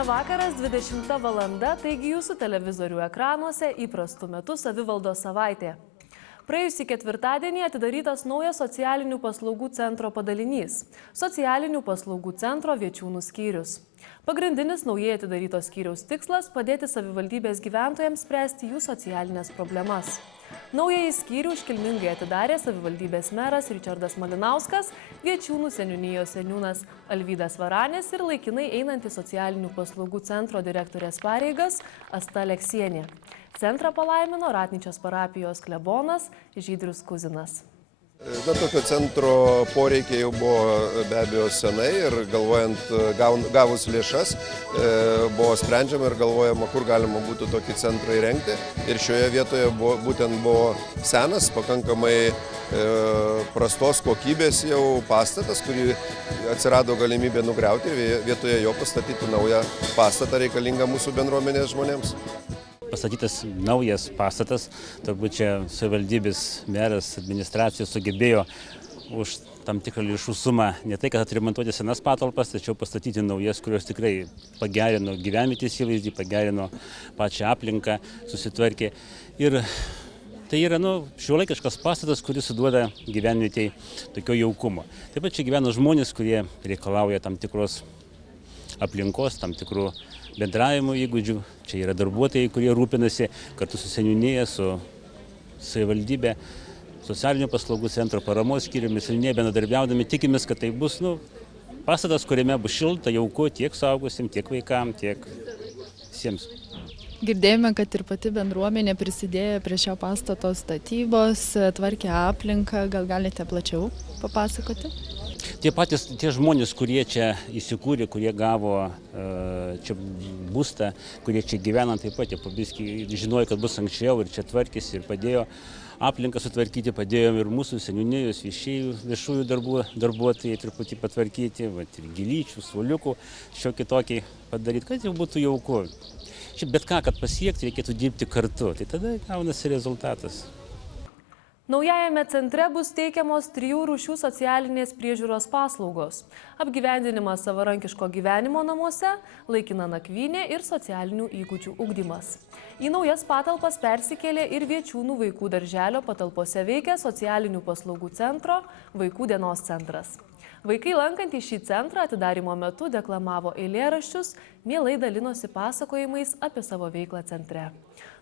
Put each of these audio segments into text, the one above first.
Ketvirtadienio vakaras 20 valanda, taigi jūsų televizorių ekranuose įprastų metų savivaldos savaitė. Praėjusį ketvirtadienį atidarytas naujas socialinių paslaugų centro padalinys – Socialinių paslaugų centro Viečiūnų skyrius. Pagrindinis naujai atidarytos skyriaus tikslas – padėti savivaldybės gyventojams spręsti jų socialinės problemas. Naująjį skyrių iškilmingai atidarė savivaldybės meras Ričardas Malinauskas, Viečiūnų seniūnijos seniūnas Alvydas Varanis ir laikinai einanti socialinių paslaugų centro direktorės pareigas Asta Aleksienė. Centrą palaimino Ratnyčios parapijos klebonas Žydrius Kuzinas. Tokio centro poreikiai jau buvo be abejo senai ir galvojant, gavus lėšas, buvo sprendžiama ir galvojama, kur galima būtų tokį centrą įrengti. Ir šioje vietoje būtent buvo senas, pakankamai prastos kokybės jau pastatas, kurį atsirado galimybė nugriauti ir vietoje jo pastatyti naują pastatą reikalingą mūsų bendruomenės žmonėms. Pastatytas naujas pastatas, turbūt čia savivaldybės meras administracija sugebėjo už tam tikrą lėšų sumą ne tai, kad atremontuoti senas patalpas, tačiau pastatyti naujas, kurios tikrai pagerino gyvenvietės įvaizdį, pagerino pačią aplinką, susitvarkė. Ir tai yra šiuolaikiškas pastatas, kuris suduoda gyvenvietei tokio jaukumo. Taip pat čia gyvena žmonės, kurie reikalauja tam tikros aplinkos, tam tikrų bendravimo įgūdžių. Čia yra darbuotojai, kurie rūpinasi kartu su seniūnija, su savivaldybė, socialinių paslaugų centro paramos skyriumi, seniūnija bendradarbiaudami. Tikimės, kad tai bus pastatas, kuriame bus šilta, jauku tiek suaugusiems, tiek vaikams, tiek visiems. Girdėjome, kad ir pati bendruomenė prisidėjo prie šio pastato statybos, tvarkė aplinką. Gal galite plačiau papasakoti? Tie žmonės, kurie čia įsikūrė, kurie gavo čia būstą, kurie čia gyvena, taip pat jie pabiskį žinojo, kad bus anksčiau ir čia tvarkėsi ir padėjo aplinką sutvarkyti, padėjo ir mūsų seniūnijos viešųjų darbuotojai truputį patvarkyti, ir gilyčių, suoliukų šiokį tokį padaryti, kad jau būtų jauku. Šiaip bet ką, kad pasiekti, reikėtų dirbti kartu, tai tada gaunasi rezultatas. Naujajame centre bus teikiamos 3 rūšių socialinės priežiūros paslaugos – apgyvendinimas savarankiško gyvenimo namuose, laikina nakvynė ir socialinių įgūdžių ugdymas. Į naujas patalpas persikėlė ir Viečiūnų vaikų darželio patalpose veikia socialinių paslaugų centro Vaikų dienos centras. Vaikai lankantys šį centrą atidarymo metu deklamavo eilėraščius, mielai dalinosi pasakojimais apie savo veiklą centre.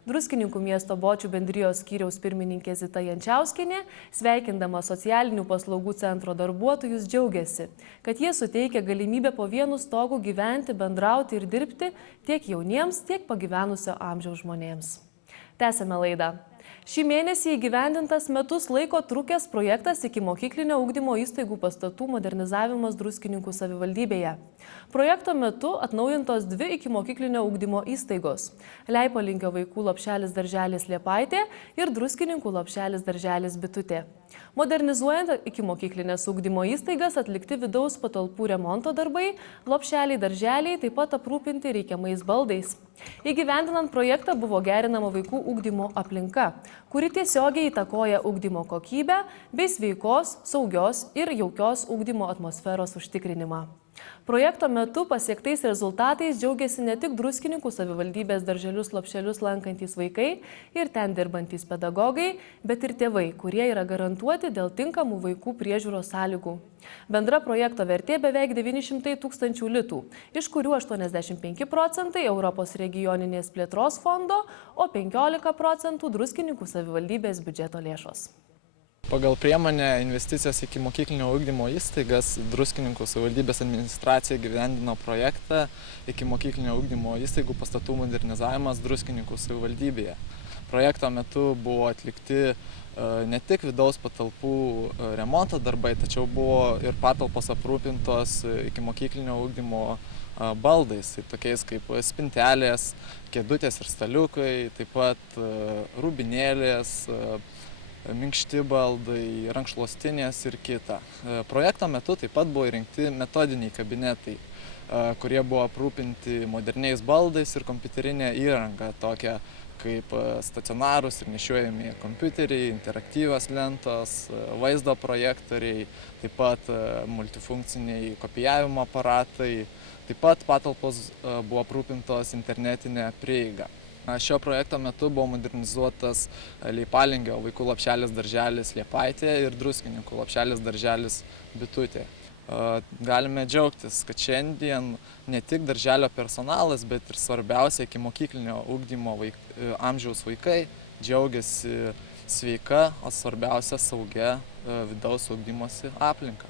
Druskininkų miesto Bočių bendrijos skyriaus pirmininkė Zita Jančiauskienė, sveikindama socialinių paslaugų centro darbuotojus, džiaugiasi, kad jie suteikia galimybę po vienu stogu gyventi, bendrauti ir dirbti tiek jauniems, tiek pagyvenusio amžiaus žmonėms. Tęsiame laidą. Šį mėnesį įgyvendintas metus laiko trukęs projektas ikimokyklinio ugdymo įstaigų pastatų modernizavimas Druskininkų savivaldybėje. Projekto metu atnaujintos 2 ikimokyklinio ugdymo įstaigos – Leipalinkio vaikų lopšelis darželis Liepaitė ir Druskininkų lopšelis darželis Bitutė. Modernizuojant ikimokyklinės ugdymo įstaigas atlikti vidaus patalpų remonto darbai, lopšeliai darželiai taip pat aprūpinti reikiamais baldais. Įgyvendinant projektą buvo gerinama vaikų ugdymo aplinka, kuri tiesiogiai įtakoja ugdymo kokybę bei sveikos, saugios ir jaukios ugdymo atmosferos užtikrinimą. Projekto metu pasiektais rezultatais džiaugiasi ne tik Druskininkų savivaldybės darželius lopšelius lankantys vaikai ir ten dirbantys pedagogai, bet ir tėvai, kurie yra garantuoti dėl tinkamų vaikų priežiūros sąlygų. Bendra projekto vertė beveik 900 000 litų, iš kurių 85% Europos regioninės plėtros fondo, o 15% Druskininkų savivaldybės biudžeto lėšos. Pagal priemonę investicijos ikimokyklinio ugdymo įstaigas Druskininkų savivaldybės administracija įgyvendino projektą ikimokyklinio ugdymo įstaigų pastatų modernizavimas Druskininkų savivaldybėje. Projekto metu buvo atlikti ne tik vidaus patalpų remonto darbai, tačiau buvo ir patalpos aprūpintos ikimokyklinio ugdymo baldais, tokiais kaip spintelės, kėdutės ir staliukai, taip pat rūbinėlės, minkšti baldai, rankšluostinės ir kita. Projekto metu taip pat buvo įrengti metodiniai kabinetai, kurie buvo aprūpinti moderniais baldais ir kompiuterinė įranga, tokia kaip stacionarūs ir nešiojami kompiuteriai, interaktyvios lentos, vaizdo projektoriai, taip pat multifunkciniai kopijavimo aparatai, taip pat patalpos buvo aprūpintos internetinė prieiga. Šio projekto metu buvo modernizuotas Leipalingio vaikų lopšelis darželis Liepaitė ir Druskininkų lopšelis darželis Bitutė. Galime džiaugtis, kad šiandien ne tik darželio personalas, bet ir svarbiausia ikimokyklinio ugdymo amžiaus vaikai džiaugiasi sveika, o svarbiausia saugia vidaus ugdymosi aplinka.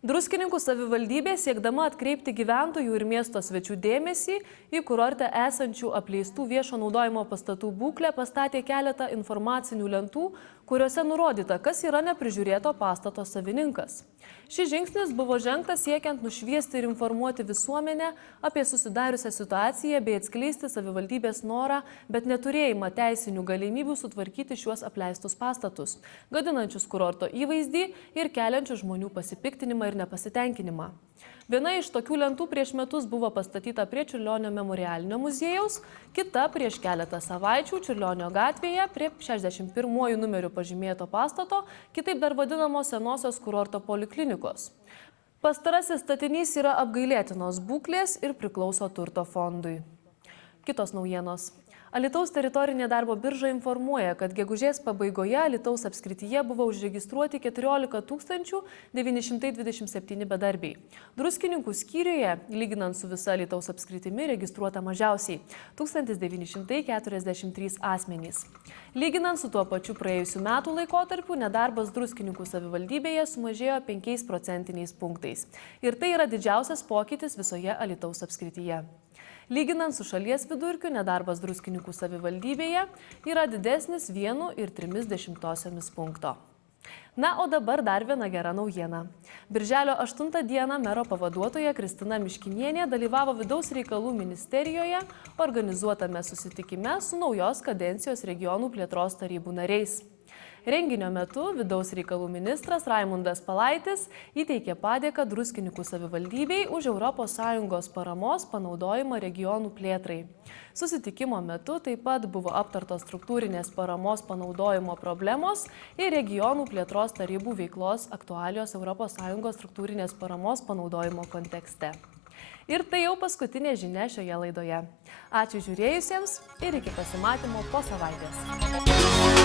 Druskininkų savivaldybė, siekdama atkreipti gyventojų ir miesto svečių dėmesį į kurorte esančių apleistų viešo naudojimo pastatų būklę, pastatė keletą informacinių lentų, kuriuose nurodyta, kas yra neprižiūrėto pastato savininkas. Šis žingsnis buvo žengtas siekiant nušviesti ir informuoti visuomenę apie susidariusią situaciją bei atskleisti savivaldybės norą, bet neturėjimą teisinių galimybių sutvarkyti šiuos apleistus pastatus, gadinančius kurorto įvaizdį ir keliančius žmonių pasipiktinimą ir nepasitenkinimą. Viena iš tokių lentų prieš metus buvo pastatyta prie Čiurlionio memorialinio muziejaus, kita prieš keletą savaičių Čiurlionio gatvėje prie 61 numeriu pažymėto pastato, kitaip dar vadinamo senosios kurorto poliklinikos. Pastarasis statinys yra apgailėtinos būklės ir priklauso turto fondui. Kitos naujienos. Alytaus teritorinė darbo birža informuoja, kad gegužės pabaigoje Alytaus apskrityje buvo užregistruoti 14 927 bedarbiai. Druskininkų skyriuje, lyginant su visa Alytaus apskritimi, registruota mažiausiai 1943 asmenys. Lyginant su tuo pačiu praėjusiu metų laikotarpiu, nedarbas Druskininkų savivaldybėje sumažėjo 5 procentiniais punktais. Ir tai yra didžiausias pokytis visoje Alytaus apskrityje. Lyginant su šalies vidurkiu, nedarbas Druskininkų savivaldybėje yra didesnis 1,3 punkto. Na, o dabar dar viena gera naujiena. Birželio 8 dieną mero pavaduotoja Kristina Miškinienė dalyvavo Vidaus reikalų ministerijoje organizuotame susitikime su naujos kadencijos regionų plėtros tarybų nariais. Renginio metu Vidaus reikalų ministras Raimundas Palaitis įteikė padėką Druskininkų savivaldybei už ES paramos panaudojimą regionų plėtrai. Susitikimo metu taip pat buvo aptartos struktūrinės paramos panaudojimo problemos ir regionų plėtros tarybų veiklos aktualios ES struktūrinės paramos panaudojimo kontekste. Ir tai jau paskutinė žinia šioje laidoje. Ačiū žiūrėjusiems ir iki pasimatymo po savaitės.